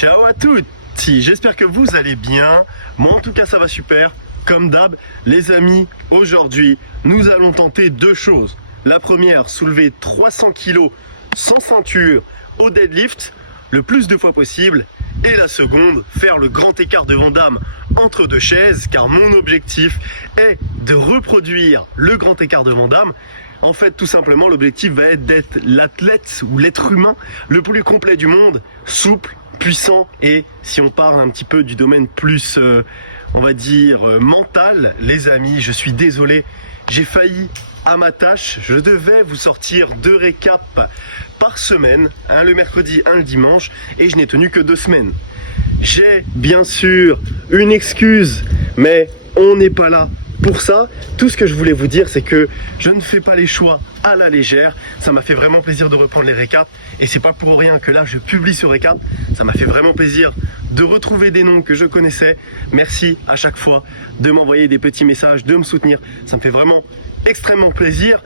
Ciao à tutti, j'espère que vous allez bien. Moi en tout cas ça va super. Comme d'hab, les amis, aujourd'hui nous allons tenter deux choses. La première, soulever 300 kg sans ceinture au deadlift le plus de fois possible. Et la seconde, faire le grand écart de Van Damme entre deux chaises, car mon objectif est de reproduire le grand écart de Van Damme. En fait, tout simplement, l'objectif va être d'être l'athlète ou l'être humain le plus complet du monde, souple, puissant, et si on parle un petit peu du domaine plus, on va dire, mental, les amis, je suis désolé, j'ai failli à ma tâche. Je devais vous sortir 2 récaps par semaine, un le mercredi, un le dimanche, et je n'ai tenu que 2 semaines. J'ai bien sûr une excuse, mais on n'est pas là pour ça. Tout ce que je voulais vous dire, c'est que je ne fais pas les choix à la légère. Ça m'a fait vraiment plaisir de reprendre les récaps, et c'est pas pour rien que là je publie ce récap. Ça m'a fait vraiment plaisir de retrouver des noms que je connaissais. Merci à chaque fois de m'envoyer des petits messages, de me soutenir. Ça me fait vraiment extrêmement plaisir.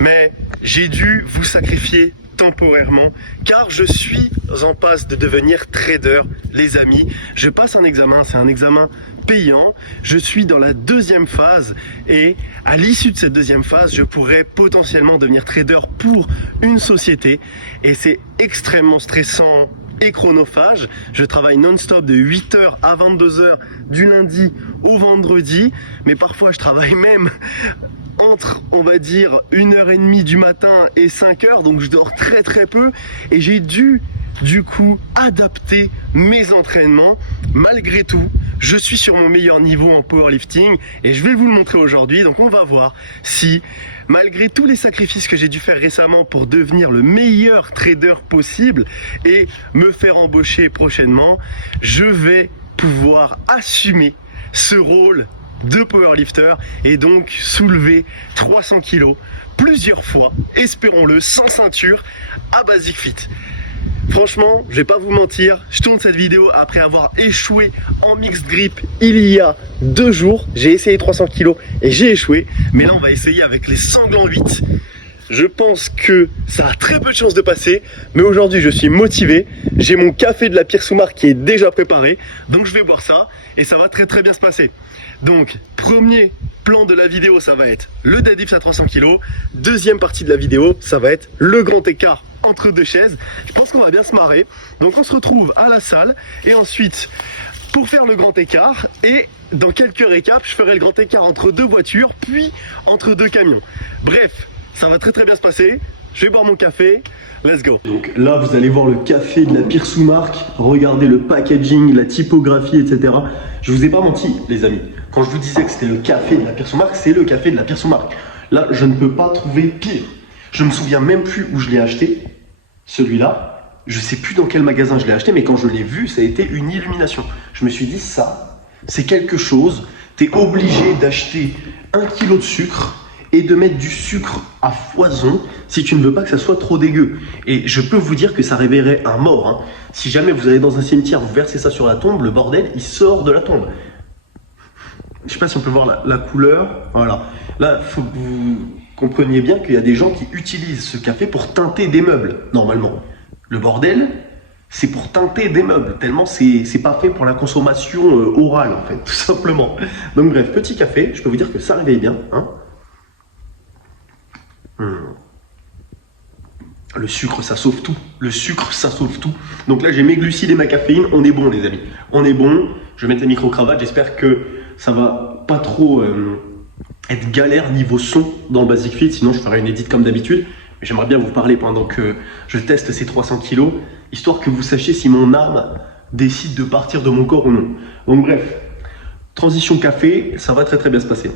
Mais j'ai dû vous sacrifier temporairement, car je suis en passe de devenir trader, les amis. Je passe un examen, c'est un examen payant. Je suis dans la 2e phase, et à l'issue de cette 2e phase, je pourrais potentiellement devenir trader pour une société, et c'est extrêmement stressant et chronophage. Je travaille non-stop de 8h à 22h du lundi au vendredi, mais parfois je travaille même entre, on va dire, 1h30 du matin et 5h, donc je dors très très peu, et j'ai dû du coup adapter mes entraînements. Malgré tout, je suis sur mon meilleur niveau en powerlifting, et je vais vous le montrer aujourd'hui. Donc on va voir si, malgré tous les sacrifices que j'ai dû faire récemment pour devenir le meilleur trader possible et me faire embaucher prochainement, je vais pouvoir assumer ce rôle de powerlifter et donc soulever 300 kg plusieurs fois, espérons-le, sans ceinture à Basic Fit. Franchement, je vais pas vous mentir, je tourne cette vidéo après avoir échoué en mixed grip il y a 2 jours. J'ai essayé 300 kg et j'ai échoué, mais là on va essayer avec les sanglants 8. Je pense que ça a très peu de chances de passer, mais aujourd'hui je suis motivé. J'ai mon café de la Pierre Soumar qui est déjà préparé, donc je vais boire ça et ça va très bien se passer. Donc, premier plan de la vidéo, ça va être le deadlift à 300 kg. Deuxième partie de la vidéo, ça va être le grand écart entre deux chaises. Je pense qu'on va bien se marrer. Donc on se retrouve à la salle, et ensuite pour faire le grand écart, et dans quelques récaps, je ferai le grand écart entre 2 voitures, puis entre 2 camions. Bref, ça va très bien se passer. Je vais boire mon café. Let's go. Donc là, vous allez voir le café de la Pierre Soumar. Regardez le packaging, la typographie, etc. Je vous ai pas menti, les amis. Quand je vous disais que c'était le café de la Pierre Soumar, c'est le café de la Pierre Soumar. Là, je ne peux pas trouver pire. Je me souviens même plus où je l'ai acheté, celui-là. Je sais plus dans quel magasin je l'ai acheté, mais quand je l'ai vu, ça a été une illumination. Je me suis dit, ça, c'est quelque chose. T'es obligé d'acheter 1 kg de sucre et de mettre du sucre à foison si tu ne veux pas que ça soit trop dégueu. Et je peux vous dire que ça réveillerait un mort, hein. Si jamais vous allez dans un cimetière, vous versez ça sur la tombe, le bordel, il sort de la tombe. Je sais pas si on peut voir la couleur. Voilà. Là, il faut que vous compreniez bien qu'il y a des gens qui utilisent ce café pour teinter des meubles, normalement. Le bordel, c'est pour teinter des meubles, tellement c'est pas fait pour la consommation orale, en fait, tout simplement. Donc bref, petit café, je peux vous dire que ça réveille bien, hein. Le sucre, ça sauve tout. Le sucre, ça sauve tout. Donc là, j'ai mes glucides et ma caféine. On est bon, les amis. On est bon. Je vais mettre la micro-cravate. J'espère que ça va pas trop être galère niveau son dans le Basic Fit. Sinon, je ferai une édite comme d'habitude. Mais j'aimerais bien vous parler pendant que je teste ces 300 kilos, histoire que vous sachiez si mon âme décide de partir de mon corps ou non. Donc bref, transition café, ça va très bien se passer.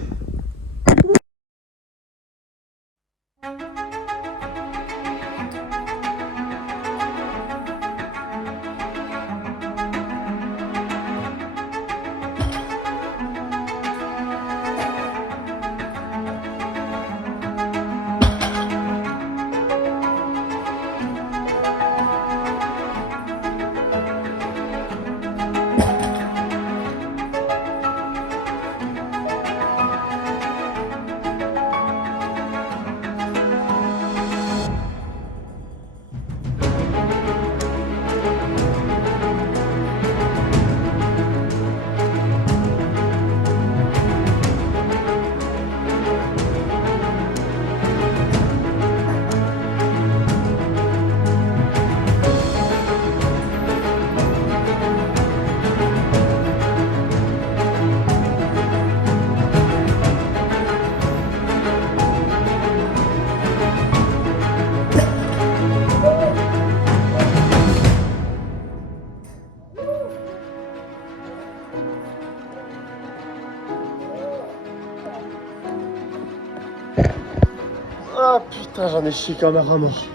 Ah, j'en ai chié comme un rat mort.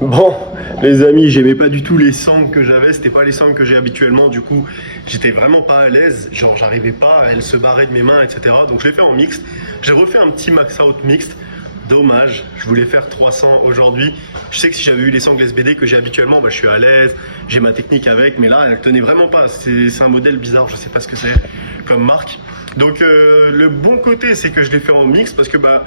Bon, les amis, j'aimais pas du tout les sangles que j'avais, c'était pas les sangles que j'ai habituellement, du coup, j'étais vraiment pas à l'aise, genre j'arrivais pas, elle se barrait de mes mains, etc. Donc je l'ai fait en mixte, j'ai refait un petit max out mixte, dommage, je voulais faire 300 aujourd'hui. Je sais que si j'avais eu les sangles SBD que j'ai habituellement, bah, je suis à l'aise, j'ai ma technique avec, mais là, elle tenait vraiment pas, c'est un modèle bizarre, je sais pas ce que c'est comme marque. Donc le bon côté, c'est que je l'ai fait en mixte parce que, bah,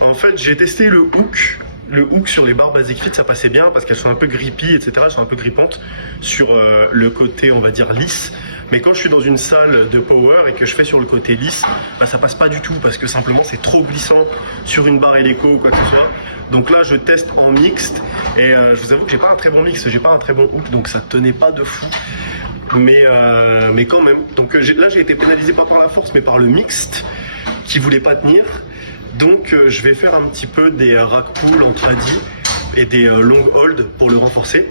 en fait, j'ai testé le hook. Le hook sur les barres Basic Fit, ça passait bien parce qu'elles sont un peu grippy, etc. Elles sont un peu grippantes sur le côté, on va dire, lisse. Mais quand je suis dans une salle de power et que je fais sur le côté lisse, bah, ça passe pas du tout parce que simplement c'est trop glissant sur une barre hélico ou quoi que ce soit. Donc là, je teste en mixte et je vous avoue que j'ai pas un très bon mix, j'ai pas un très bon hook, donc ça tenait pas de fou. Mais quand même. Donc là, j'ai été pénalisé pas par la force, mais par le mixte qui voulait pas tenir. Donc je vais faire un petit peu des rack pull en tradi et des long hold pour le renforcer.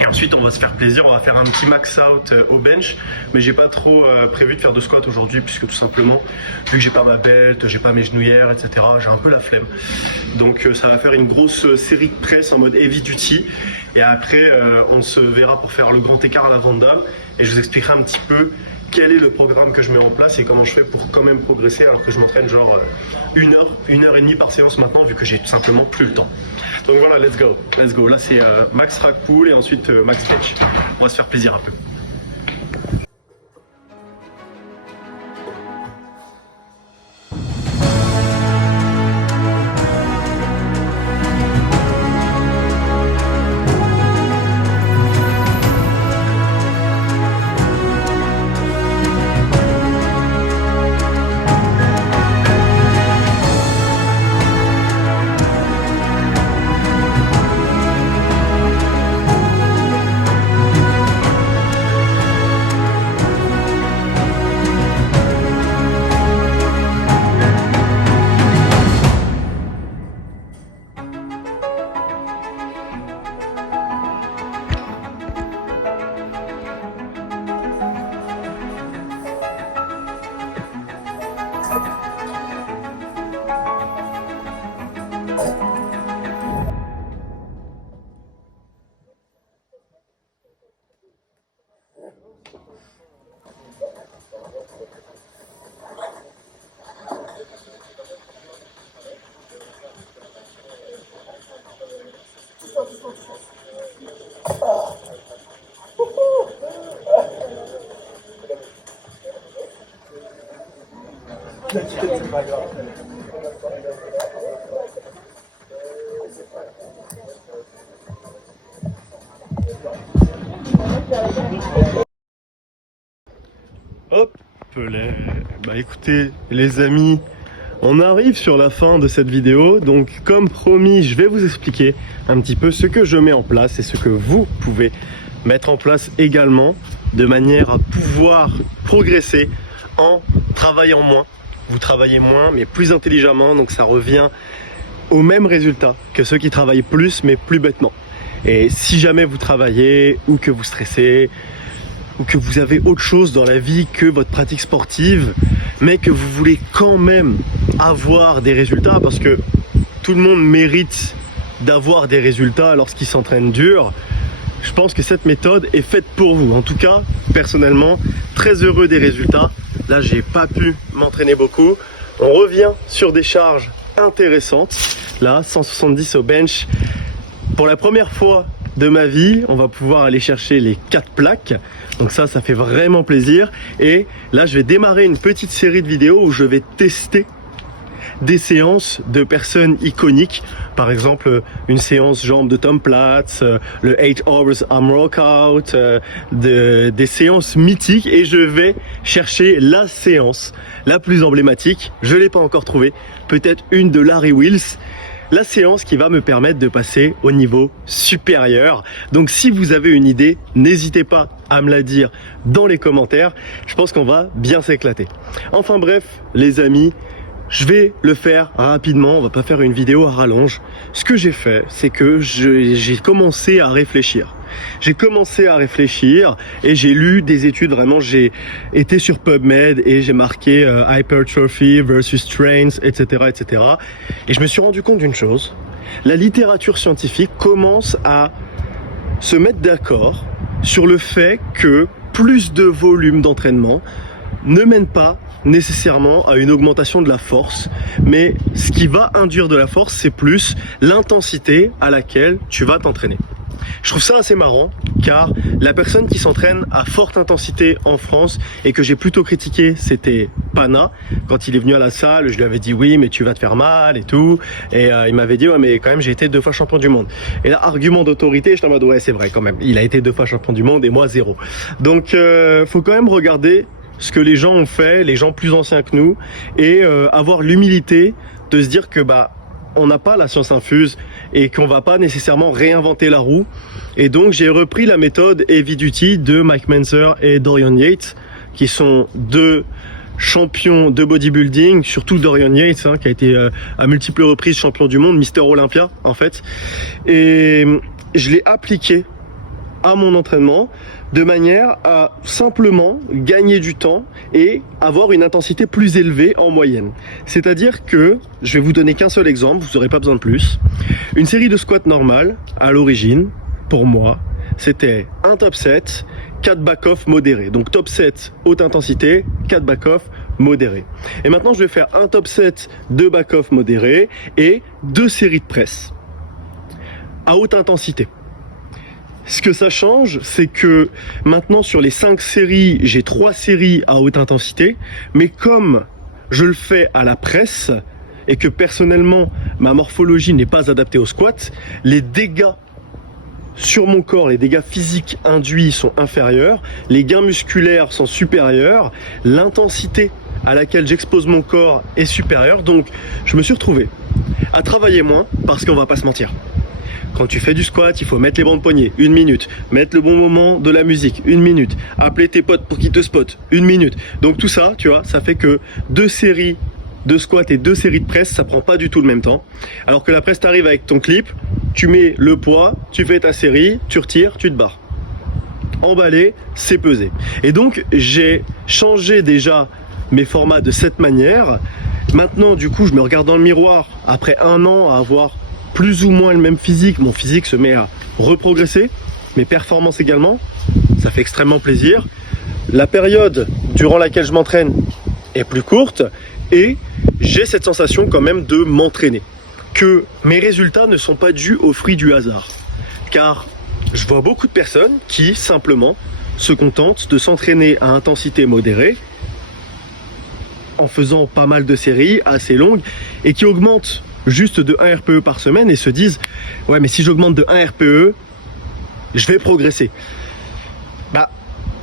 Et ensuite on va se faire plaisir, on va faire un petit max out au bench. Mais j'ai pas trop prévu de faire de squat aujourd'hui puisque tout simplement, vu que j'ai pas ma belt, j'ai pas mes genouillères, etc. J'ai un peu la flemme. Donc ça va faire une grosse série de presse en mode heavy duty. Et après on se verra pour faire le grand écart à la Van Damme. Et je vous expliquerai un petit peu quel est le programme que je mets en place et comment je fais pour quand même progresser alors que je m'entraîne genre 1 heure et demie par séance maintenant vu que j'ai tout simplement plus le temps. Donc voilà, let's go. Là c'est max rack pull et ensuite max bench. On va se faire plaisir un peu. Hop là. Bah écoutez les amis, on arrive sur la fin de cette vidéo. Donc comme promis, je vais vous expliquer un petit peu ce que je mets en place et ce que vous pouvez mettre en place également de manière à pouvoir progresser en travaillant moins. Vous travaillez moins mais plus intelligemment, donc ça revient au même résultat que ceux qui travaillent plus mais plus bêtement. Et si jamais vous travaillez ou que vous stressez ou que vous avez autre chose dans la vie que votre pratique sportive, mais que vous voulez quand même avoir des résultats, parce que tout le monde mérite d'avoir des résultats lorsqu'il s'entraîne dur, je pense que cette méthode est faite pour vous. En tout cas, personnellement, très heureux des résultats. Là, j'ai pas pu m'entraîner beaucoup. On revient sur des charges intéressantes. Là, 170 au bench. Pour la première fois de ma vie, on va pouvoir aller chercher les 4 plaques. Donc ça fait vraiment plaisir. Et là, je vais démarrer une petite série de vidéos où je vais tester des séances de personnes iconiques. Par exemple, une séance jambes de Tom Platz, le 8 hours arm workout, des séances mythiques. Et je vais chercher la séance la plus emblématique. Je ne l'ai pas encore trouvée. Peut-être une de Larry Wheels. La séance qui va me permettre de passer au niveau supérieur. Donc si vous avez une idée, n'hésitez pas à me la dire dans les commentaires. Je pense qu'on va bien s'éclater. Enfin bref, les amis, je vais le faire rapidement. On va pas faire une vidéo à rallonge. Ce que j'ai fait, c'est que j'ai commencé à réfléchir. j'ai commencé à réfléchir et j'ai lu des études, vraiment j'ai été sur PubMed et j'ai marqué hypertrophy versus strength, etc., etc. Et je me suis rendu compte d'une chose, la littérature scientifique commence à se mettre d'accord sur le fait que plus de volume d'entraînement ne mène pas nécessairement à une augmentation de la force, mais ce qui va induire de la force, c'est plus l'intensité à laquelle tu vas t'entraîner. Je trouve ça assez marrant, car la personne qui s'entraîne à forte intensité en France et que j'ai plutôt critiqué, c'était Pana. Quand il est venu à la salle, je lui avais dit oui, mais tu vas te faire mal et tout. Et il m'avait dit ouais, mais quand même, j'ai été 2 fois champion du monde. Et là, argument d'autorité, je suis en mode ouais, c'est vrai quand même. Il a été 2 fois champion du monde et moi 0. Donc, faut quand même regarder ce que les gens ont fait, les gens plus anciens que nous, et avoir l'humilité de se dire que on n'a pas la science infuse et qu'on va pas nécessairement réinventer la roue. Et donc j'ai repris la méthode Heavy Duty de Mike Mentzer et Dorian Yates, qui sont 2 champions de bodybuilding, surtout Dorian Yates, qui a été à multiples reprises champion du monde, Mister Olympia en fait. Et je l'ai appliqué à mon entraînement de manière à simplement gagner du temps et avoir une intensité plus élevée en moyenne. C'est-à-dire que, je vais vous donner qu'un seul exemple, vous n'aurez pas besoin de plus. Une série de squats normales, à l'origine, pour moi, c'était un top set, 4 back-off modérés. Donc top set, haute intensité, 4 back-off modérés. Et maintenant, je vais faire un top set, 2 back-off modérés et 2 séries de presse à haute intensité. Ce que ça change, c'est que maintenant sur les 5 séries, j'ai 3 séries à haute intensité, mais comme je le fais à la presse et que personnellement ma morphologie n'est pas adaptée au squat, les dégâts sur mon corps, les dégâts physiques induits sont inférieurs, les gains musculaires sont supérieurs, l'intensité à laquelle j'expose mon corps est supérieure, donc je me suis retrouvé à travailler moins parce qu'on va pas se mentir. Quand tu fais du squat, il faut mettre les bancs de poignet, 1 minute. Mettre le bon moment de la musique, 1 minute. Appeler tes potes pour qu'ils te spotent, 1 minute. Donc tout ça, tu vois, ça fait que 2 séries de squat et 2 séries de presse, ça prend pas du tout le même temps. Alors que la presse t'arrive avec ton clip, tu mets le poids, tu fais ta série, tu retires, tu te barres. Emballer, c'est peser. Et donc, j'ai changé déjà mes formats de cette manière. Maintenant, du coup, je me regarde dans le miroir après 1 an à avoir plus ou moins le même physique, mon physique se met à reprogresser, mes performances également, ça fait extrêmement plaisir. La période durant laquelle je m'entraîne est plus courte et j'ai cette sensation quand même de m'entraîner, que mes résultats ne sont pas dus aux fruits du hasard. Car je vois beaucoup de personnes qui simplement se contentent de s'entraîner à intensité modérée en faisant pas mal de séries assez longues et qui augmentent juste de 1 RPE par semaine et se disent ouais, mais si j'augmente de 1 RPE, je vais progresser.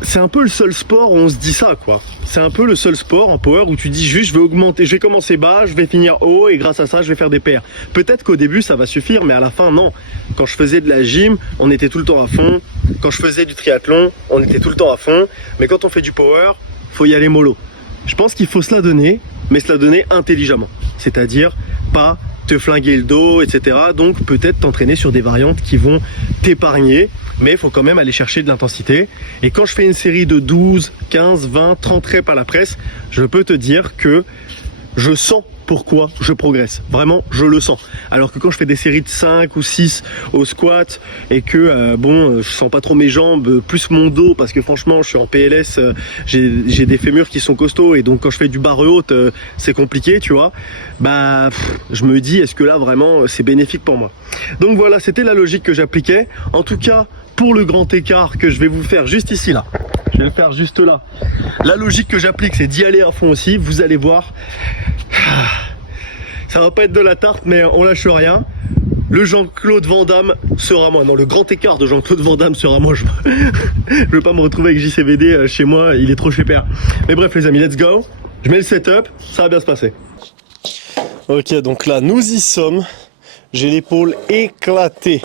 C'est un peu le seul sport où on se dit ça, quoi. C'est un peu le seul sport en power où tu dis juste je vais augmenter, je vais commencer bas, je vais finir haut et grâce à ça je vais faire des paires. Peut-être qu'au début ça va suffire, mais à la fin non. Quand je faisais de la gym, on était tout le temps à fond. Quand je faisais du triathlon, on était tout le temps à fond. Mais quand on fait du power, faut y aller mollo. Je pense qu'il faut se la donner, mais se la donner intelligemment. C'est-à-dire pas te flinguer le dos, etc. Donc peut-être t'entraîner sur des variantes qui vont t'épargner, mais il faut quand même aller chercher de l'intensité. Et quand je fais une série de 12, 15, 20, 30 reps à la presse, je peux te dire que je sens pourquoi je progresse. Vraiment, je le sens. Alors que quand je fais des séries de 5 ou 6 au squat et que je sens pas trop mes jambes, plus mon dos, parce que franchement je suis en PLS, j'ai des fémurs qui sont costauds et donc quand je fais du barre haute, c'est compliqué, tu vois. Je me dis, est-ce que là vraiment c'est bénéfique pour moi? Donc voilà, c'était la logique que j'appliquais. En tout cas, pour le grand écart que je vais vous faire juste ici là, je vais le faire juste là. La logique que j'applique, c'est d'y aller à fond aussi. Vous allez voir, ça va pas être de la tarte, mais on lâche rien. Le Jean-Claude Van Damme sera moi. Non, le grand écart de Jean-Claude Van Damme sera moi. Je veux pas me retrouver avec JCVD chez moi, il est trop père. Mais bref les amis, let's go. Je mets le setup, ça va bien se passer. Ok, donc là nous y sommes. J'ai l'épaule éclatée,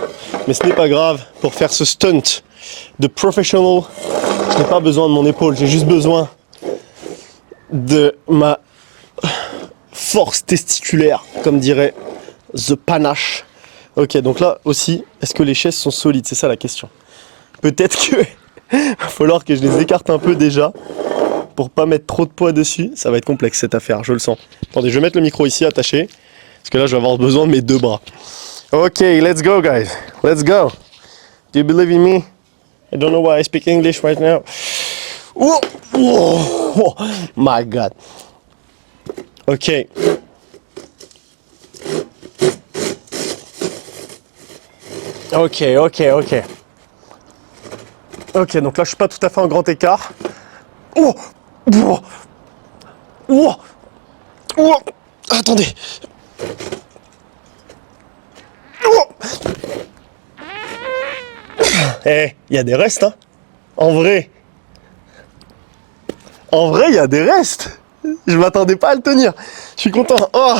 mais ce n'est pas grave. Pour faire ce stunt de professional, je n'ai pas besoin de mon épaule, j'ai juste besoin de ma force testiculaire, comme dirait The Panache. Ok, donc là aussi, est-ce que les chaises sont solides? C'est ça la question. peut-être que va falloir que je les écarte un peu déjà pour pas mettre trop de poids dessus. Ça va être complexe cette affaire, je le sens. Attendez, je vais mettre le micro ici attaché parce que là je vais avoir besoin de mes deux bras. Ok, let's go guys, let's go. Do you believe in me? I don't know why I speak English right now. Oh, oh, oh my god. Ok. Ok, ok, ok. Ok, donc là je suis pas tout à fait en grand écart. Oh, oh, oh, oh. Attendez. Oh. Eh, il y a des restes, hein. En vrai, il y a des restes. Je m'attendais pas à le tenir. Je suis content. Oh,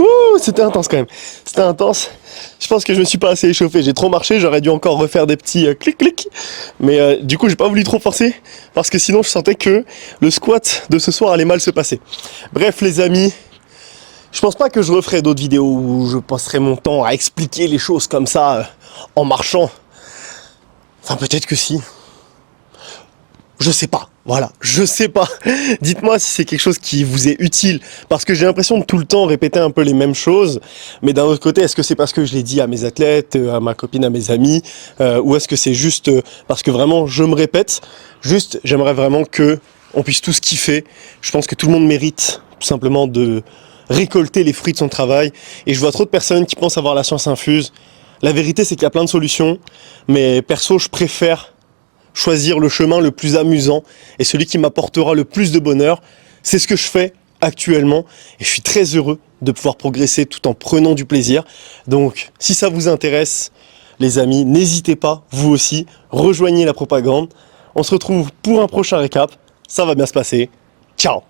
ouh, c'était intense quand même. C'était intense. Je pense que je me suis pas assez échauffé. J'ai trop marché. J'aurais dû encore refaire des petits clic-clic. Mais du coup, j'ai pas voulu trop forcer parce que sinon, je sentais que le squat de ce soir allait mal se passer. Bref, les amis, je pense pas que je referai d'autres vidéos où je passerai mon temps à expliquer les choses comme ça en marchant. Enfin, peut-être que si. Je sais pas, voilà, je sais pas. Dites-moi si c'est quelque chose qui vous est utile, parce que j'ai l'impression de tout le temps répéter un peu les mêmes choses, mais d'un autre côté, est-ce que c'est parce que je l'ai dit à mes athlètes, à ma copine, à mes amis, ou est-ce que c'est juste parce que vraiment je me répète. Juste, j'aimerais vraiment que on puisse tous kiffer. Je pense que tout le monde mérite tout simplement de récolter les fruits de son travail, et je vois trop de personnes qui pensent avoir la science infuse. La vérité, c'est qu'il y a plein de solutions, mais perso, je préfère choisir le chemin le plus amusant et celui qui m'apportera le plus de bonheur. C'est ce que je fais actuellement et je suis très heureux de pouvoir progresser tout en prenant du plaisir. Donc si ça vous intéresse, les amis, n'hésitez pas, vous aussi, rejoignez la propagande. On se retrouve pour un prochain récap. Ça va bien se passer. Ciao!